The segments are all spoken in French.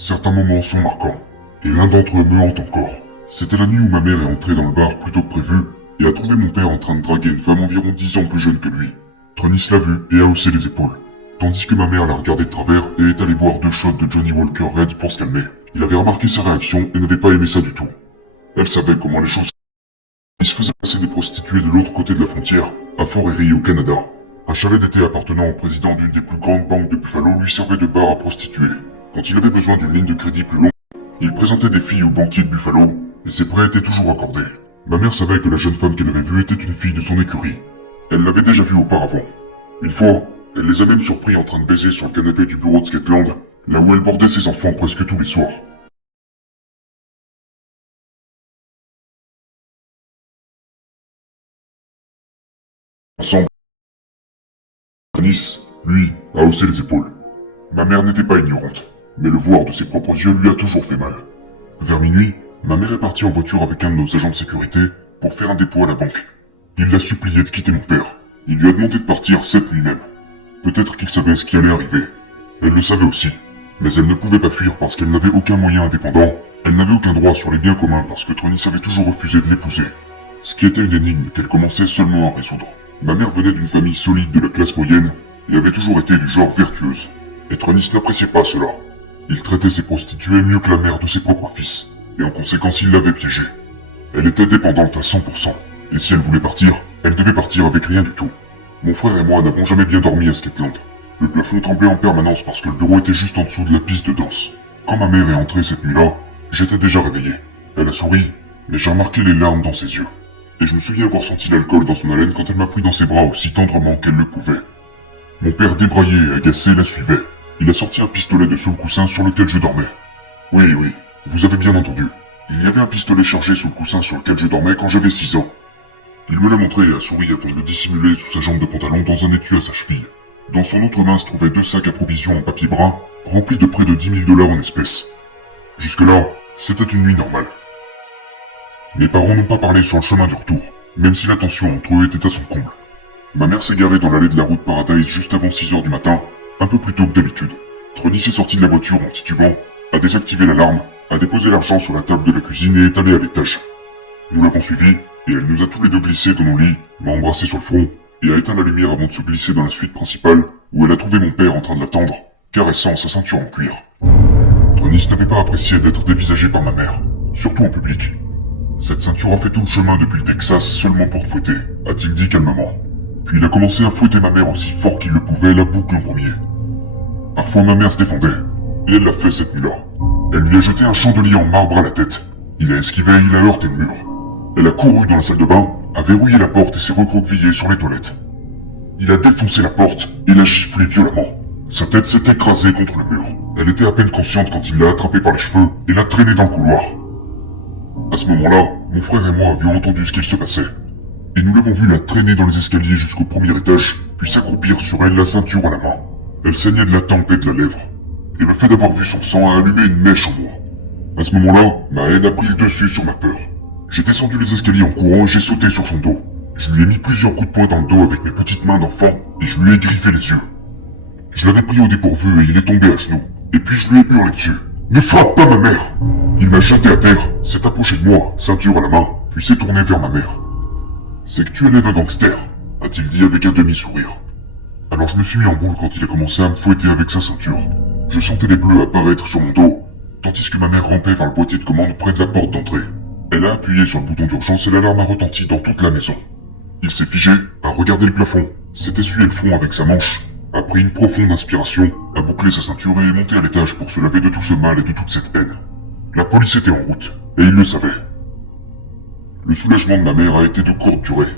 Certains moments sont marquants, et l'un d'entre eux me hante encore. C'était la nuit où ma mère est entrée dans le bar plus tôt que prévu, et a trouvé mon père en train de draguer une femme environ 10 ans plus jeune que lui. Tronis l'a vu et a haussé les épaules, tandis que ma mère l'a regardé de travers et est allée boire 2 shots de Johnny Walker Red pour se calmer. Il avait remarqué sa réaction et n'avait pas aimé ça du tout. Elle savait comment les choses. Il se faisait passer des prostituées de l'autre côté de la frontière, à Fort Erie au Canada. Un chalet d'été appartenant au président d'une des plus grandes banques de Buffalo lui servait de bar à prostituées. Quand il avait besoin d'une ligne de crédit plus longue, il présentait des filles au banquier de Buffalo, et ses prêts étaient toujours accordés. Ma mère savait que la jeune femme qu'elle avait vue était une fille de son écurie. Elle l'avait déjà vue auparavant. Une fois, elle les a même surpris en train de baiser sur le canapé du bureau de Skateland, là où elle bordait ses enfants presque tous les soirs. Ensemble, Tronis, lui, a haussé les épaules. Ma mère n'était pas ignorante, mais le voir de ses propres yeux lui a toujours fait mal. Vers minuit, ma mère est partie en voiture avec un de nos agents de sécurité pour faire un dépôt à la banque. Il l'a supplié de quitter mon père. Il lui a demandé de partir cette nuit même. Peut-être qu'il savait ce qui allait arriver. Elle le savait aussi, mais elle ne pouvait pas fuir parce qu'elle n'avait aucun moyen indépendant. Elle n'avait aucun droit sur les biens communs parce que Tronis avait toujours refusé de l'épouser. Ce qui était une énigme qu'elle commençait seulement à résoudre. Ma mère venait d'une famille solide de la classe moyenne et avait toujours été du genre vertueuse. Et Tronis n'appréciait pas cela. Il traitait ses prostituées mieux que la mère de ses propres fils, et en conséquence il l'avait piégée. Elle était dépendante à 100%, et si elle voulait partir, elle devait partir avec rien du tout. Mon frère et moi n'avons jamais bien dormi à Skateland. Le plafond tremblait en permanence parce que le bureau était juste en dessous de la piste de danse. Quand ma mère est entrée cette nuit-là, j'étais déjà réveillé. Elle a souri, mais j'ai remarqué les larmes dans ses yeux. Et je me souviens avoir senti l'alcool dans son haleine quand elle m'a pris dans ses bras aussi tendrement qu'elle le pouvait. Mon père débraillé et agacé la suivait. Il a sorti un pistolet de sous le coussin sur lequel je dormais. Oui, vous avez bien entendu. Il y avait un pistolet chargé sous le coussin sur lequel je dormais quand j'avais 6 ans. Il me l'a montré et a souri afin de le dissimuler sous sa jambe de pantalon dans un étui à sa cheville. Dans son autre main se trouvaient 2 sacs à provisions en papier brun, remplis de près de 10 000 $ en espèces. Jusque-là, c'était une nuit normale. Mes parents n'ont pas parlé sur le chemin du retour, même si la tension entre eux était à son comble. Ma mère s'est garée dans l'allée de la route Paradise juste avant 6 h du matin, un peu plus tôt que d'habitude. Tronis est sorti de la voiture en titubant, a désactivé l'alarme, a déposé l'argent sur la table de la cuisine et est allé à l'étage. Nous l'avons suivi, et elle nous a tous les deux glissés dans nos lits, m'a embrassé sur le front, et a éteint la lumière avant de se glisser dans la suite principale, où elle a trouvé mon père en train de l'attendre, caressant sa ceinture en cuir. Tronis n'avait pas apprécié d'être dévisagé par ma mère, surtout en public. Cette ceinture a fait tout le chemin depuis le Texas seulement pour te fouetter, a-t-il dit calmement. Puis il a commencé à fouetter ma mère aussi fort qu'il le pouvait, la boucle en premier. Parfois ma mère se défendait, et elle l'a fait cette nuit-là. Elle lui a jeté un chandelier en marbre à la tête. Il a esquivé et il a heurté le mur. Elle a couru dans la salle de bain, a verrouillé la porte et s'est recroquevillée sur les toilettes. Il a défoncé la porte et l'a giflé violemment. Sa tête s'est écrasée contre le mur. Elle était à peine consciente quand il l'a attrapée par les cheveux et l'a traînée dans le couloir. À ce moment-là, mon frère et moi avions entendu ce qu'il se passait. Et nous l'avons vu la traîner dans les escaliers jusqu'au premier étage, puis s'accroupir sur elle la ceinture à la main. Elle saignait de la tempe et de la lèvre. Et le fait d'avoir vu son sang a allumé une mèche en moi. À ce moment-là, ma haine a pris le dessus sur ma peur. J'ai descendu les escaliers en courant et j'ai sauté sur son dos. Je lui ai mis plusieurs coups de poing dans le dos avec mes petites mains d'enfant et je lui ai griffé les yeux. Je l'avais pris au dépourvu et il est tombé à genoux. Et puis je lui ai hurlé dessus. « Ne frappe pas ma mère !» Il m'a jeté à terre, s'est approché de moi, ceinture à la main, puis s'est tourné vers ma mère. « C'est que tu élèves un gangster », a-t-il dit avec un demi-sourire. Alors je me suis mis en boule quand il a commencé à me fouetter avec sa ceinture. Je sentais les bleus apparaître sur mon dos, tandis que ma mère rampait vers le boîtier de commande près de la porte d'entrée. Elle a appuyé sur le bouton d'urgence et l'alarme a retenti dans toute la maison. Il s'est figé, a regardé le plafond, s'est essuyé le front avec sa manche, a pris une profonde inspiration, a bouclé sa ceinture et est monté à l'étage pour se laver de tout ce mal et de toute cette haine. La police était en route, et il le savait. Le soulagement de ma mère a été de courte durée.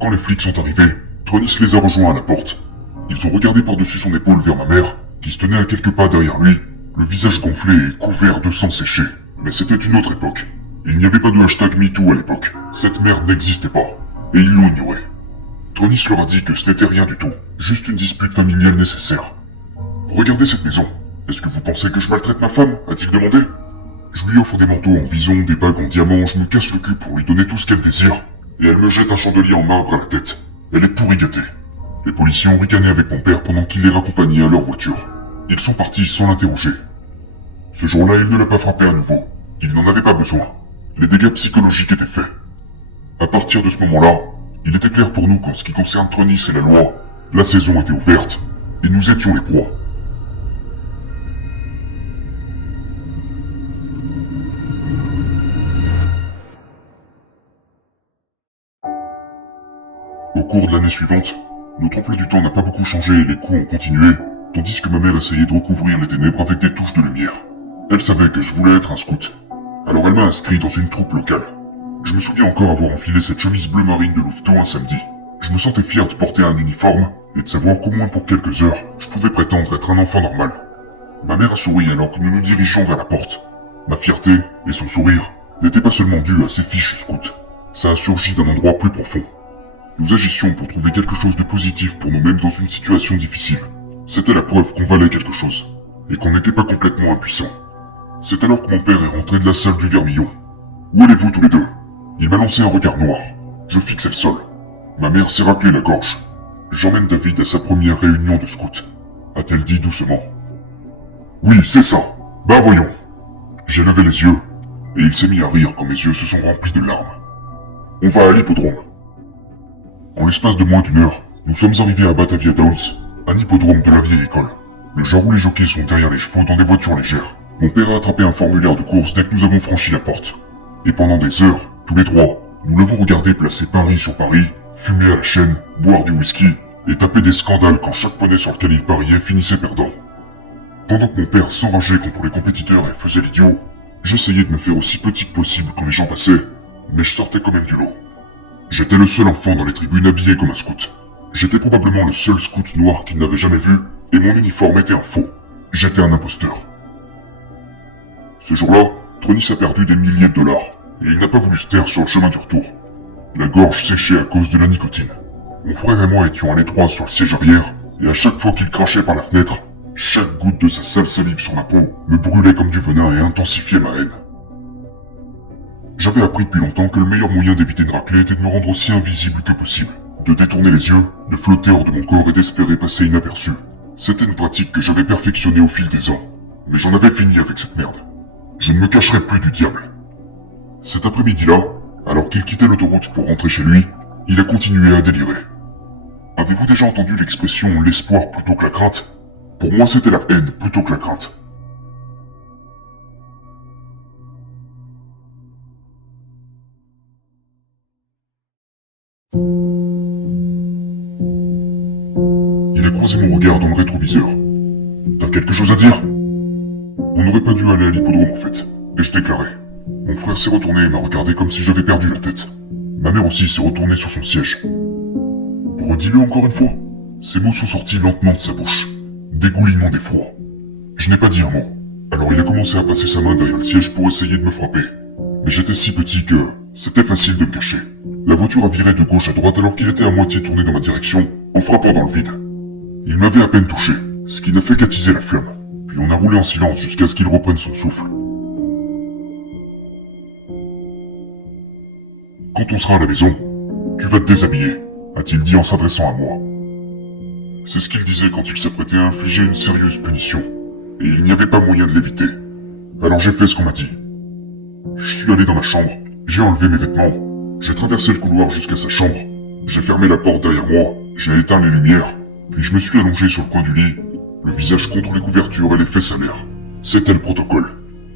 Quand les flics sont arrivés, Tronis les a rejoints à la porte. Ils ont regardé par-dessus son épaule vers ma mère, qui se tenait à quelques pas derrière lui, le visage gonflé et couvert de sang séché. Mais c'était une autre époque. Il n'y avait pas de hashtag MeToo à l'époque. Cette merde n'existait pas. Et ils l'ont ignoré. Tronis leur a dit que ce n'était rien du tout, juste une dispute familiale nécessaire. « Regardez cette maison. Est-ce que vous pensez que je maltraite ma femme ?» a-t-il demandé. Je lui offre des manteaux en vison, des bagues en diamant, je me casse le cul pour lui donner tout ce qu'elle désire, et elle me jette un chandelier en marbre à la tête. Elle est pourri gâtée. Les policiers ont ricané avec mon père pendant qu'il les raccompagnait à leur voiture. Ils sont partis sans l'interroger. Ce jour-là, il ne l'a pas frappé à nouveau. Il n'en avait pas besoin. Les dégâts psychologiques étaient faits. À partir de ce moment-là, il était clair pour nous qu'en ce qui concerne Tronis et la loi, la saison était ouverte, et nous étions les proies. Au cours de l'année suivante, notre emploi du temps n'a pas beaucoup changé et les coups ont continué, tandis que ma mère essayait de recouvrir les ténèbres avec des touches de lumière. Elle savait que je voulais être un scout, alors elle m'a inscrit dans une troupe locale. Je me souviens encore avoir enfilé cette chemise bleu marine de louveteau un samedi. Je me sentais fier de porter un uniforme et de savoir qu'au moins pour quelques heures, je pouvais prétendre être un enfant normal. Ma mère a souri alors que nous nous dirigeons vers la porte. Ma fierté et son sourire n'étaient pas seulement dus à ces fiches scouts. Ça a surgi d'un endroit plus profond. Nous agissions pour trouver quelque chose de positif pour nous-mêmes dans une situation difficile. C'était la preuve qu'on valait quelque chose, et qu'on n'était pas complètement impuissant. C'est alors que mon père est rentré de la salle du Vermillon. « Où allez-vous tous les deux ?» Il m'a lancé un regard noir. Je fixais le sol. Ma mère s'est raclée la gorge. « J'emmène David à sa première réunion de scouts », a-t-elle dit doucement. « Oui, c'est ça. Bah voyons. » J'ai levé les yeux, et il s'est mis à rire quand mes yeux se sont remplis de larmes. « On va à l'hippodrome. » En l'espace de moins d'une heure, nous sommes arrivés à Batavia Downs, un hippodrome de la vieille école. Le genre où les jockeys sont derrière les chevaux dans des voitures légères. Mon père a attrapé un formulaire de course dès que nous avons franchi la porte. Et pendant des heures, tous les trois, nous l'avons regardé placer pari sur pari, fumer à la chaîne, boire du whisky, et taper des scandales quand chaque poney sur lequel il pariait finissait perdant. Pendant que mon père s'enrageait contre les compétiteurs et faisait l'idiot, j'essayais de me faire aussi petit que possible quand les gens passaient, mais je sortais quand même du lot. J'étais le seul enfant dans les tribunes habillé comme un scout. J'étais probablement le seul scout noir qu'il n'avait jamais vu, et mon uniforme était un faux. J'étais un imposteur. Ce jour-là, Tronis a perdu des milliers de dollars, et il n'a pas voulu se taire sur le chemin du retour. La gorge séchée à cause de la nicotine. Mon frère et moi étions à l'étroit sur le siège arrière, et à chaque fois qu'il crachait par la fenêtre, chaque goutte de sa sale salive sur ma peau me brûlait comme du venin et intensifiait ma haine. J'avais appris depuis longtemps que le meilleur moyen d'éviter une raclée était de me rendre aussi invisible que possible, de détourner les yeux, de flotter hors de mon corps et d'espérer passer inaperçu. C'était une pratique que j'avais perfectionnée au fil des ans, mais j'en avais fini avec cette merde. Je ne me cacherai plus du diable. Cet après-midi-là, alors qu'il quittait l'autoroute pour rentrer chez lui, il a continué à délirer. Avez-vous déjà entendu l'expression « l'espoir plutôt que la crainte » ? Pour moi, c'était la haine plutôt que la crainte. Il a croisé mon regard dans le rétroviseur. « T'as quelque chose à dire ?» On n'aurait pas dû aller à l'hippodrome en fait, et je déclarais. Mon frère s'est retourné et m'a regardé comme si j'avais perdu la tête. Ma mère aussi s'est retournée sur son siège. Redis-le encore une fois. Ces mots sont sortis lentement de sa bouche. Dégoulinement d'effroi. Je n'ai pas dit un mot. Alors il a commencé à passer sa main derrière le siège pour essayer de me frapper. Mais j'étais si petit que c'était facile de me cacher. La voiture a viré de gauche à droite alors qu'il était à moitié tourné dans ma direction, en frappant dans le vide. Il m'avait à peine touché, ce qui n'a fait qu'attiser la flamme. Puis on a roulé en silence jusqu'à ce qu'il reprenne son souffle. Quand on sera à la maison, tu vas te déshabiller, a-t-il dit en s'adressant à moi. C'est ce qu'il disait quand il s'apprêtait à infliger une sérieuse punition, et il n'y avait pas moyen de l'éviter. Alors j'ai fait ce qu'on m'a dit. Je suis allé dans ma chambre, j'ai enlevé mes vêtements, j'ai traversé le couloir jusqu'à sa chambre, j'ai fermé la porte derrière moi, j'ai éteint les lumières, puis je me suis allongé sur le coin du lit, le visage contre les couvertures et les fesses à l'air. C'était le protocole,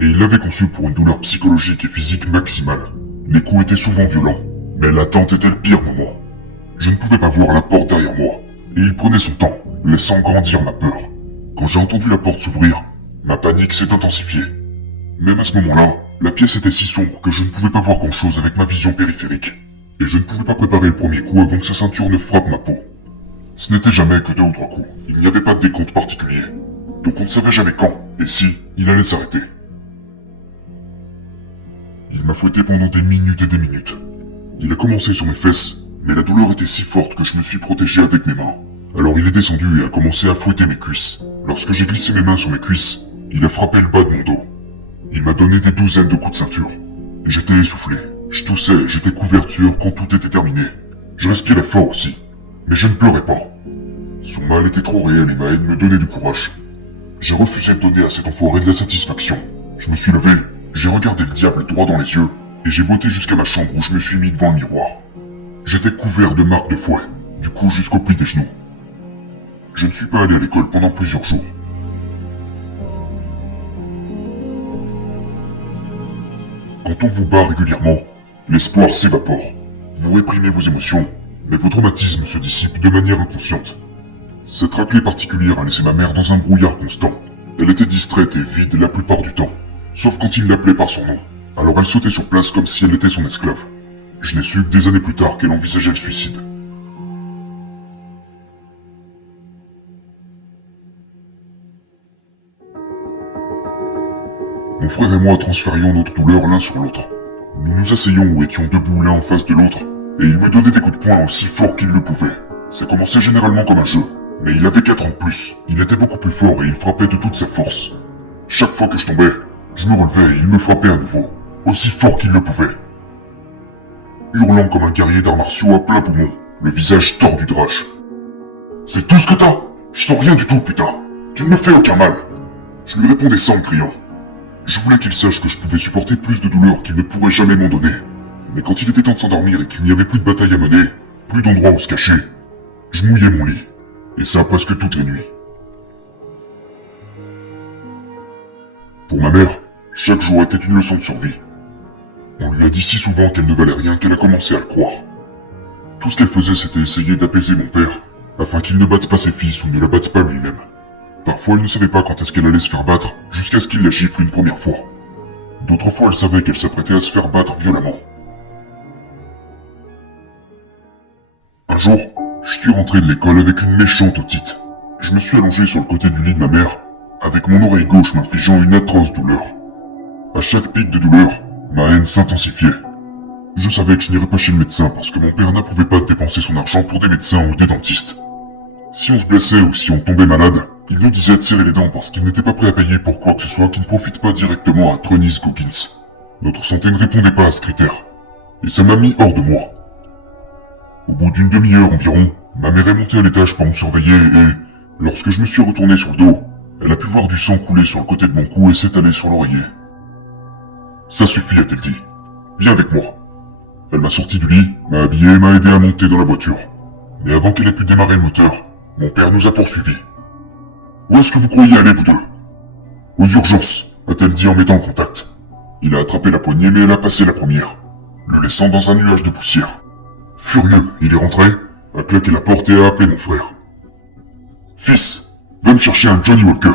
et il l'avait conçu pour une douleur psychologique et physique maximale. Les coups étaient souvent violents, mais l'attente était le pire moment. Je ne pouvais pas voir la porte derrière moi, et il prenait son temps, laissant grandir ma peur. Quand j'ai entendu la porte s'ouvrir, ma panique s'est intensifiée. Même à ce moment-là, la pièce était si sombre que je ne pouvais pas voir grand-chose avec ma vision périphérique, et je ne pouvais pas préparer le premier coup avant que sa ceinture ne frappe ma peau. Ce n'était jamais que 2 ou 3 coups, il n'y avait pas de décompte particulier, donc on ne savait jamais quand, et si, il allait s'arrêter. Il m'a fouetté pendant des minutes et des minutes. Il a commencé sur mes fesses, mais la douleur était si forte que je me suis protégé avec mes mains. Alors il est descendu et a commencé à fouetter mes cuisses. Lorsque j'ai glissé mes mains sur mes cuisses, il a frappé le bas de mon dos. Il m'a donné des douzaines de coups de ceinture. Et j'étais essoufflé. Je toussais, j'étais couvert de sueur quand tout était terminé. Je respirais fort aussi, mais je ne pleurais pas. Son mal était trop réel et ma haine me donnait du courage. J'ai refusé de donner à cet enfoiré de la satisfaction. Je me suis levé, j'ai regardé le diable droit dans les yeux, et j'ai botté jusqu'à ma chambre où je me suis mis devant le miroir. J'étais couvert de marques de fouet, du cou jusqu'au pli des genoux. Je ne suis pas allé à l'école pendant plusieurs jours. Quand on vous bat régulièrement, l'espoir s'évapore. Vous réprimez vos émotions, mais vos traumatismes se dissipent de manière inconsciente. Cette raclée particulière a laissé ma mère dans un brouillard constant. Elle était distraite et vide la plupart du temps, sauf quand il l'appelait par son nom. Alors elle sautait sur place comme si elle était son esclave. Je n'ai su que des années plus tard qu'elle envisageait le suicide. Mon frère et moi transférions notre douleur l'un sur l'autre. Nous nous asseyions ou étions debout l'un en face de l'autre, et il me donnait des coups de poing aussi forts qu'il le pouvait. Ça commençait généralement comme un jeu, mais il avait 4 ans de plus. Il était beaucoup plus fort et il frappait de toute sa force. Chaque fois que je tombais, je me relevais et il me frappait à nouveau, aussi fort qu'il le pouvait. Hurlant comme un guerrier d'arts martiaux à plein poumon, le visage tordu de rage. « C'est tout ce que t'as? Je sens rien du tout, putain! Tu ne me fais aucun mal !» Je lui répondais sans me criant. Je voulais qu'il sache que je pouvais supporter plus de douleur qu'il ne pourrait jamais m'en donner. Mais quand il était temps de s'endormir et qu'il n'y avait plus de bataille à mener, plus d'endroit où se cacher, je mouillais mon lit. Et ça presque toutes les nuits. Pour ma mère, chaque jour était une leçon de survie. On lui a dit si souvent qu'elle ne valait rien qu'elle a commencé à le croire. Tout ce qu'elle faisait, c'était essayer d'apaiser mon père, afin qu'il ne batte pas ses fils ou ne la batte pas lui-même. Parfois, elle ne savait pas quand est-ce qu'elle allait se faire battre, jusqu'à ce qu'il la gifle une première fois. D'autres fois, elle savait qu'elle s'apprêtait à se faire battre violemment. Un jour, je suis rentré de l'école avec une méchante otite. Je me suis allongé sur le côté du lit de ma mère, avec mon oreille gauche m'infligeant une atroce douleur. À chaque pic de douleur, ma haine s'intensifiait. Je savais que je n'irais pas chez le médecin parce que mon père n'approuvait pas de dépenser son argent pour des médecins ou des dentistes. Si on se blessait ou si on tombait malade, il nous disait de serrer les dents parce qu'il n'était pas prêt à payer pour quoi que ce soit qui ne profite pas directement à Tronis Goggins. Notre santé ne répondait pas à ce critère. Et ça m'a mis hors de moi. Au bout d'une demi-heure environ, ma mère est montée à l'étage pour me surveiller et, lorsque je me suis retourné sur le dos, elle a pu voir du sang couler sur le côté de mon cou et s'étaler sur l'oreiller. « Ça suffit », a-t-elle dit. « Viens avec moi. » Elle m'a sorti du lit, m'a habillé et m'a aidé à monter dans la voiture. Mais avant qu'elle ait pu démarrer le moteur, mon père nous a poursuivis. « Où est-ce que vous croyez aller, vous deux ?»« Aux urgences », a-t-elle dit en mettant en contact. Il a attrapé la poignée mais elle a passé la première, le laissant dans un nuage de poussière. Furieux, il est rentré, a claqué la porte et a appelé mon frère. « Fils, va me chercher un Johnny Walker. »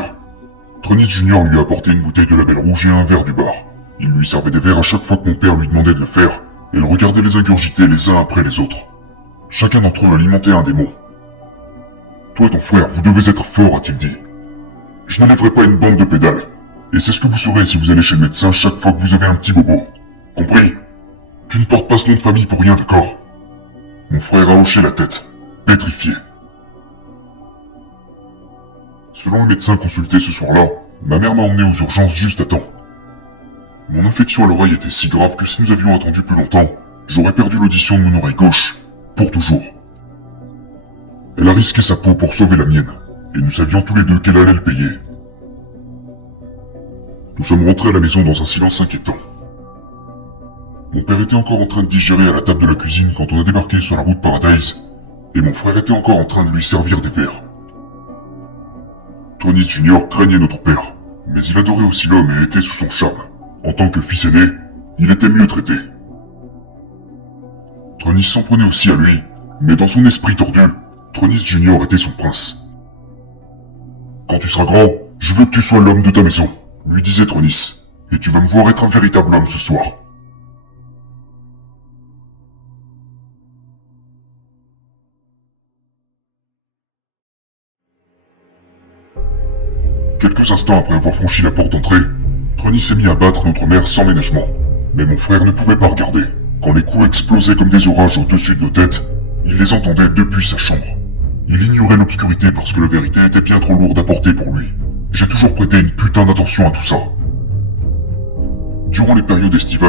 Tronis Junior lui a apporté une bouteille de label rouge et un verre du bar. Il lui servait des verres à chaque fois que mon père lui demandait de le faire, et il regardait les ingurgiter les uns après les autres. Chacun d'entre eux alimentait un démon. « Toi et ton frère, vous devez être forts, a-t-il dit. Je n'enlèverai pas une bande de pédales, et c'est ce que vous serez si vous allez chez le médecin chaque fois que vous avez un petit bobo. Compris? Tu ne portes pas ce nom de famille pour rien, d'accord ?» Mon frère a hoché la tête, pétrifié. Selon le médecin consulté ce soir-là, ma mère m'a emmené aux urgences juste à temps. Mon infection à l'oreille était si grave que si nous avions attendu plus longtemps, j'aurais perdu l'audition de mon oreille gauche, pour toujours. Elle a risqué sa peau pour sauver la mienne, et nous savions tous les deux qu'elle allait le payer. Nous sommes rentrés à la maison dans un silence inquiétant. Mon père était encore en train de digérer à la table de la cuisine quand on a débarqué sur la route Paradise, et mon frère était encore en train de lui servir des verres. Tronis Junior craignait notre père, mais il adorait aussi l'homme et était sous son charme. En tant que fils aîné, il était mieux traité. Tronis s'en prenait aussi à lui, mais dans son esprit tordu, Tronis Junior était son prince. « Quand tu seras grand, je veux que tu sois l'homme de ta maison », lui disait Tronis, « et tu vas me voir être un véritable homme ce soir. » Quelques instants après avoir franchi la porte d'entrée, Tronis s'est mis à battre notre mère sans ménagement. Mais mon frère ne pouvait pas regarder. Quand les coups explosaient comme des orages au-dessus de nos têtes, il les entendait depuis sa chambre. Il ignorait l'obscurité parce que la vérité était bien trop lourde à porter pour lui. J'ai toujours prêté une putain d'attention à tout ça. Durant les périodes estivales,